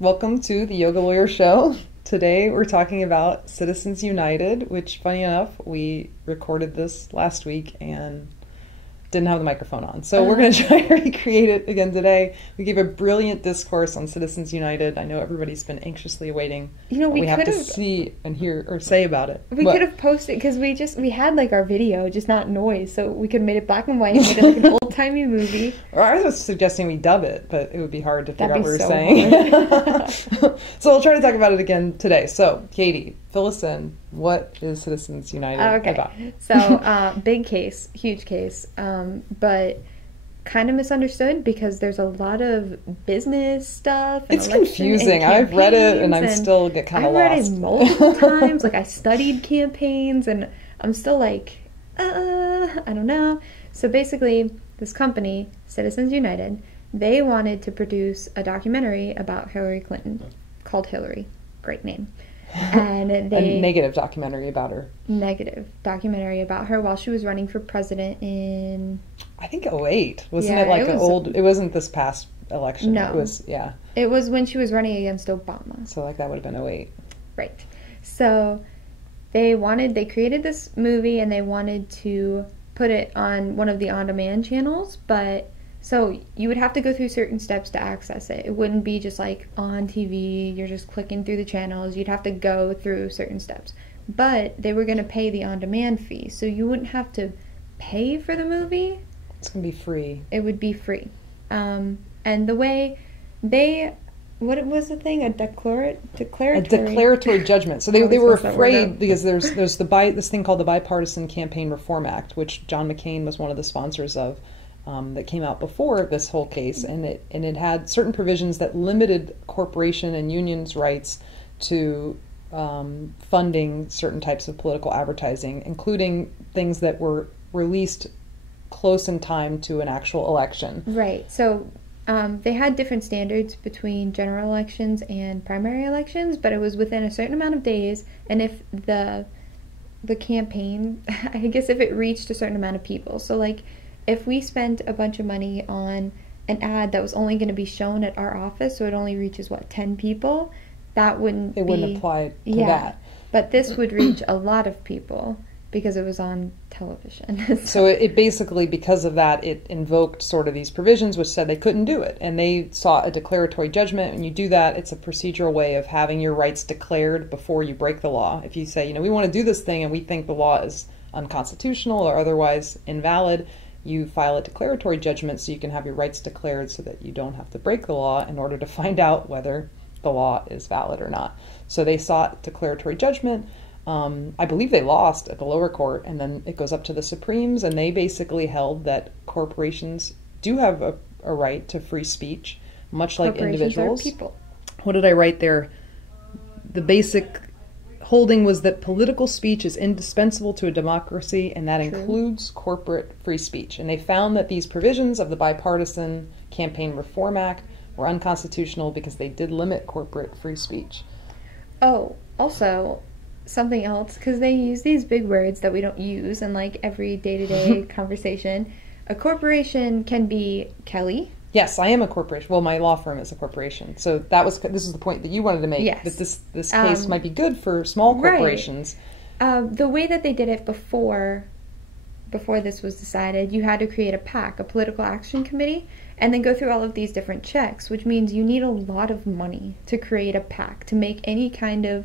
Welcome to the Yoga Lawyer Show. Today we're talking about Citizens United, which, funny enough, we recorded this last week and didn't have the microphone on. So we're going to try to recreate it again today. We gave a brilliant discourse on Citizens United. I know everybody's been anxiously awaiting what we have to see and hear or say about it. We could have posted, because we had like our video, just not noise, so we could have made it black and white, made it like an old-timey movie. Or I was suggesting we dub it, but it would be hard to figure out what we're saying. So we'll try to talk about it again today. So, Katie, fill us in. What is Citizens United about? So, big case, huge case, but kind of misunderstood because there's a lot of business stuff. And it's confusing. I've read it and still get kind of lost. I've read it multiple times. Like, I studied campaigns and I'm still like, I don't know. So basically, this company, Citizens United, they wanted to produce a documentary about Hillary Clinton called Hillary. Great name. And a negative documentary about her. Negative documentary about her while she was running for president in... I think 2008. Wasn't it like it wasn't this past election. No. It was, yeah. It was when she was running against Obama. So like that would have been 2008. Right. So they created this movie and they wanted to put it on one of the on-demand channels, but... So you would have to go through certain steps to access it. It wouldn't be just like on TV, you're just clicking through the channels. You'd have to go through certain steps. But they were going to pay the on-demand fee, so you wouldn't have to pay for the movie. It's going to be free. It would be free. And the way what was the thing? A declaratory judgment. So they were afraid because there's this thing called the Bipartisan Campaign Reform Act, which John McCain was one of the sponsors of. That came out before this whole case, and it had certain provisions that limited corporation and unions' rights to funding certain types of political advertising, including things that were released close in time to an actual election. Right. So they had different standards between general elections and primary elections, but it was within a certain amount of days, and if the campaign, I guess if it reached a certain amount of people. So like, if we spent a bunch of money on an ad that was only going to be shown at our office, so it only reaches, 10 people, that wouldn't apply to that. But this would reach a lot of people because it was on television. So it basically, because of that, it invoked sort of these provisions which said they couldn't do it. And they sought a declaratory judgment. When you do that, it's a procedural way of having your rights declared before you break the law. If you say, we want to do this thing and we think the law is unconstitutional or otherwise invalid, you file a declaratory judgment so you can have your rights declared so that you don't have to break the law in order to find out whether the law is valid or not. So they sought declaratory judgment. I believe they lost at the lower court, and then it goes up to the Supremes, and they basically held that corporations do have a right to free speech, much like individuals. Are people. What did I write there? The basic holding was that political speech is indispensable to a democracy, and that includes corporate free speech. And they found that these provisions of the Bipartisan Campaign Reform Act were unconstitutional because they did limit corporate free speech. Oh, also, something else, because they use these big words that we don't use in like every day-to-day conversation. A corporation can be Kelly. Yes, I am a corporation. Well, my law firm is a corporation. So this is the point that you wanted to make. Yes. That this case might be good for small corporations. Right. The way that they did it before this was decided, you had to create a PAC, a political action committee, and then go through all of these different checks, which means you need a lot of money to create a PAC, to make any kind of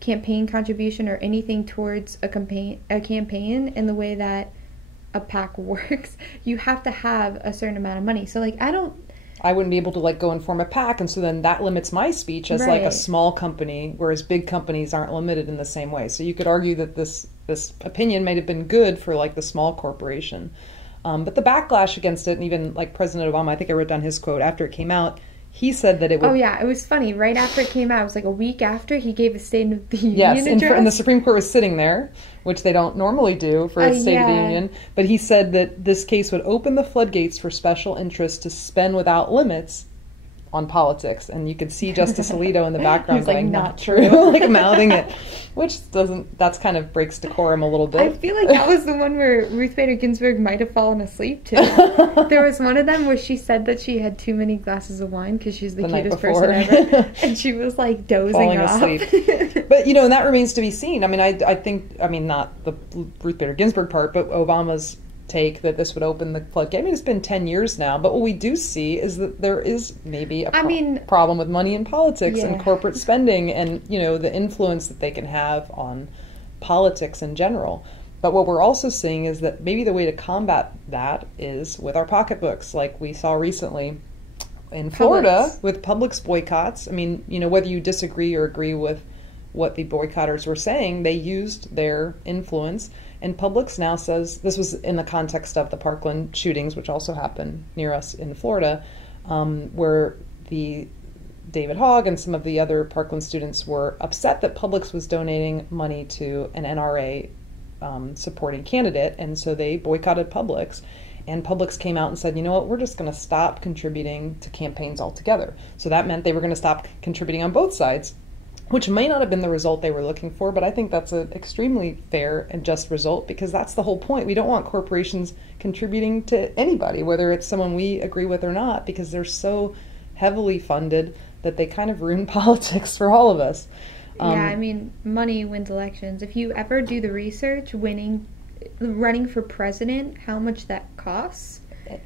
campaign contribution or anything towards a campaign in the way that a PAC works. You have to have a certain amount of money. So like I wouldn't be able to like go and form a PAC, and so then that limits my speech as like a small company, whereas big companies aren't limited in the same way. So you could argue that this opinion might have been good for like the small corporation. But the backlash against it, and even like President Obama, I think I wrote down his quote after it came out, he said that it would... Oh, yeah, it was funny. Right after it came out, it was like a week after, he gave a State of the Union address. Yes, and the Supreme Court was sitting there, which they don't normally do for a State of the Union. But he said that this case would open the floodgates for special interests to spend without limits on politics, and you could see Justice Alito in the background He's like, going, "Not not true," like mouthing it, which that's kind of breaks decorum a little bit. I feel like that was the one where Ruth Bader Ginsburg might have fallen asleep to. There was one of them where she said that she had too many glasses of wine because she's the cutest person ever, and she was like dozing falling off. asleep. But and that remains to be seen. I mean, I think not the Ruth Bader Ginsburg part, but Obama's take that this would open the floodgate. I mean, it's been 10 years now, but what we do see is that there is maybe a problem with money in politics and corporate spending, and the influence that they can have on politics in general. But what we're also seeing is that maybe the way to combat that is with our pocketbooks, like we saw recently in Florida with Publix boycotts. I mean, whether you disagree or agree with what the boycotters were saying, they used their influence. And Publix now says, this was in the context of the Parkland shootings, which also happened near us in Florida, where the David Hogg and some of the other Parkland students were upset that Publix was donating money to an NRA supporting candidate, and so they boycotted Publix. And Publix came out and said, you know what, we're just going to stop contributing to campaigns altogether. So that meant they were going to stop contributing on both sides, which may not have been the result they were looking for, but I think that's an extremely fair and just result, because that's the whole point. We don't want corporations contributing to anybody, whether it's someone we agree with or not, because they're so heavily funded that they kind of ruin politics for all of us. Yeah, I mean, money wins elections. If you ever do the research, running for president, how much that costs.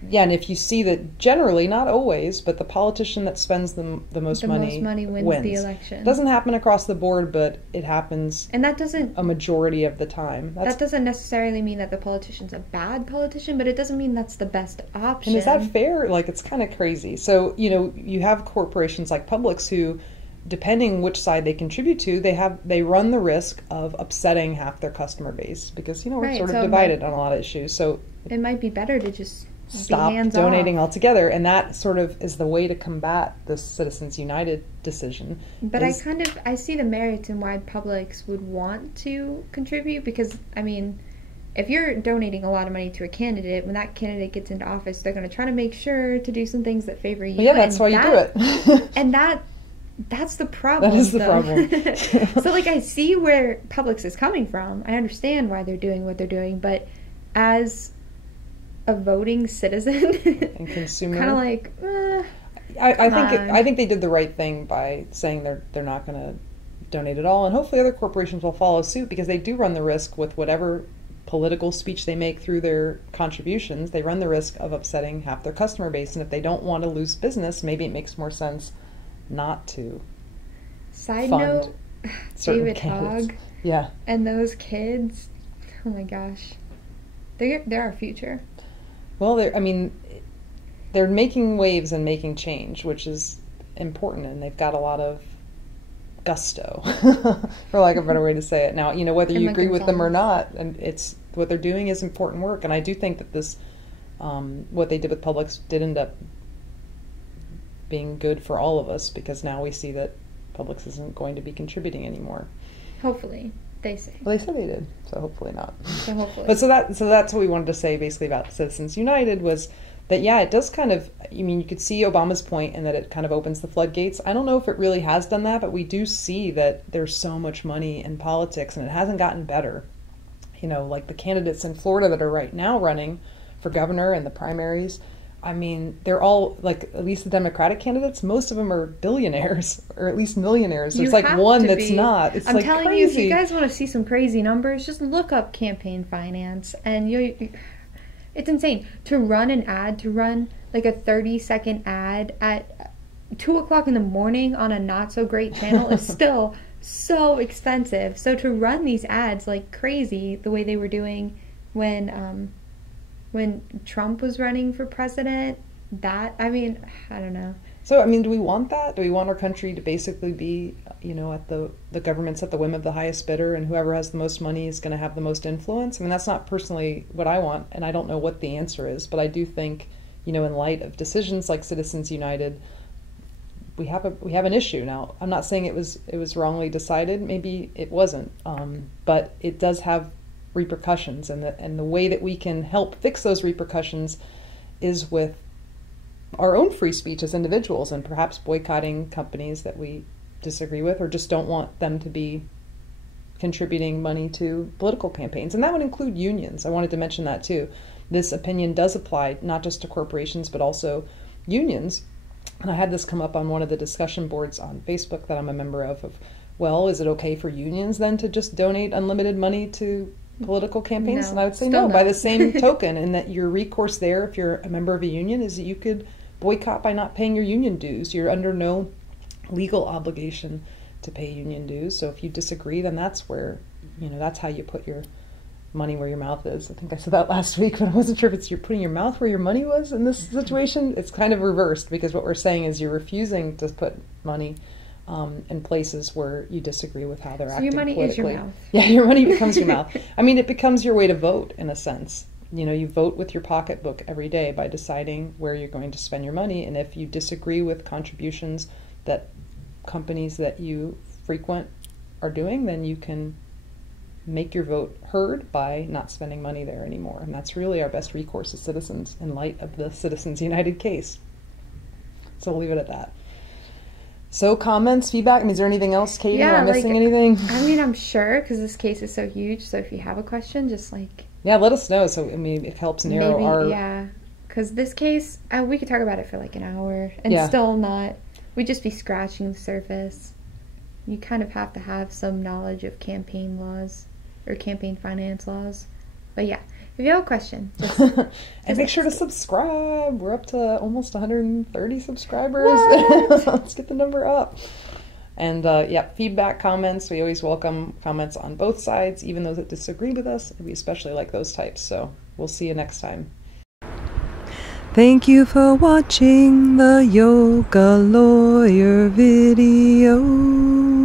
Yeah, and if you see that generally, not always, but the politician that spends the most money wins the election. It doesn't happen across the board, but it happens, and that doesn't a majority of the time. That doesn't necessarily mean that the politician's a bad politician, but it doesn't mean that's the best option. And is that fair? Like, it's kind of crazy. So, you have corporations like Publix who, depending which side they contribute to, they run the risk of upsetting half their customer base, because we're sort of divided on a lot of issues. So it might be better to just stop donating altogether, and that sort of is the way to combat this Citizens United decision. But I see the merits in why Publix would want to contribute, because I mean, if you're donating a lot of money to a candidate, when that candidate gets into office, they're going to try to make sure to do some things that favor you. Well, yeah, that's why you do it. And that's the problem. That is the problem. So, I see where Publix is coming from. I understand why they're doing what they're doing, but as a voting citizen and consumer, kind of like, I think they did the right thing by saying they're not going to donate at all, and hopefully other corporations will follow suit, because they do run the risk with whatever political speech they make through their contributions. They run the risk of upsetting half their customer base, and if they don't want to lose business, maybe it makes more sense not to. Side fund note, David Hogg, and those kids, oh my gosh, they're our future. Well, they're making waves and making change, which is important, and they've got a lot of gusto, for lack of a better way to say it. Now, whether you agree with them or not, and it's what they're doing is important work, and I do think that this, what they did with Publix did end up being good for all of us, because now we see that Publix isn't going to be contributing anymore. Hopefully. They say. Well, they said they did, so hopefully not. So hopefully. But so that's what we wanted to say basically about Citizens United, was that, it does kind of, you could see Obama's point in that it kind of opens the floodgates. I don't know if it really has done that, but we do see that there's so much money in politics, and it hasn't gotten better. Like the candidates in Florida that are right now running for governor in the primaries, they're all, at least the Democratic candidates, most of them are billionaires, or at least millionaires. There's one that's not. It's I'm telling crazy. you, if you guys want to see some crazy numbers, just look up campaign finance, and it's insane. To run an ad, to run a 30-second ad at 2 o'clock in the morning on a not-so-great channel is still so expensive. So to run these ads like crazy, the way they were doing when Trump was running for president, I don't know. So, do we want that? Do we want our country to basically be, at the government's at the whim of the highest bidder, and whoever has the most money is going to have the most influence? That's not personally what I want, and I don't know what the answer is, but I do think, in light of decisions like Citizens United, we have an issue. Now, I'm not saying it was wrongly decided. Maybe it wasn't, but it does have repercussions, and the way that we can help fix those repercussions is with our own free speech as individuals and perhaps boycotting companies that we disagree with or just don't want them to be contributing money to political campaigns. And that would include unions. I wanted to mention that too. This opinion does apply not just to corporations, but also unions. And I had this come up on one of the discussion boards on Facebook that I'm a member of, well, is it okay for unions then to just donate unlimited money to political campaigns? No, and I would say still no, not. by the same token, and that your recourse there, if you're a member of a union, is that you could boycott by not paying your union dues. You're under no legal obligation to pay union dues. So if you disagree, then that's where, that's how you put your money where your mouth is. I think I said that last week, but I wasn't sure if it's you're putting your mouth where your money was in this situation. It's kind of reversed, because what we're saying is you're refusing to put money in places where you disagree with how they're acting politically. Your money is your mouth. Yeah, your money becomes your mouth. I mean, it becomes your way to vote, in a sense. You vote with your pocketbook every day by deciding where you're going to spend your money, and if you disagree with contributions that companies that you frequent are doing, then you can make your vote heard by not spending money there anymore. And that's really our best recourse as citizens in light of the Citizens United case. So we'll leave it at that. So comments, feedback, is there anything else, Katie? Yeah, Am I missing anything? I mean, I'm sure, because this case is so huge, so if you have a question, just yeah, let us know. So, it helps narrow our... Yeah, because this case, we could talk about it for an hour and Yeah. still not... We'd just be scratching the surface. You kind of have to have some knowledge of campaign laws or campaign finance laws. But yeah, if you have a question, just and make sure to subscribe. We're up to almost 130 subscribers. Let's get the number up. And feedback, comments. We always welcome comments on both sides, even those that disagree with us. We especially like those types. So we'll see you next time. Thank you for watching the Yoga Lawyer video.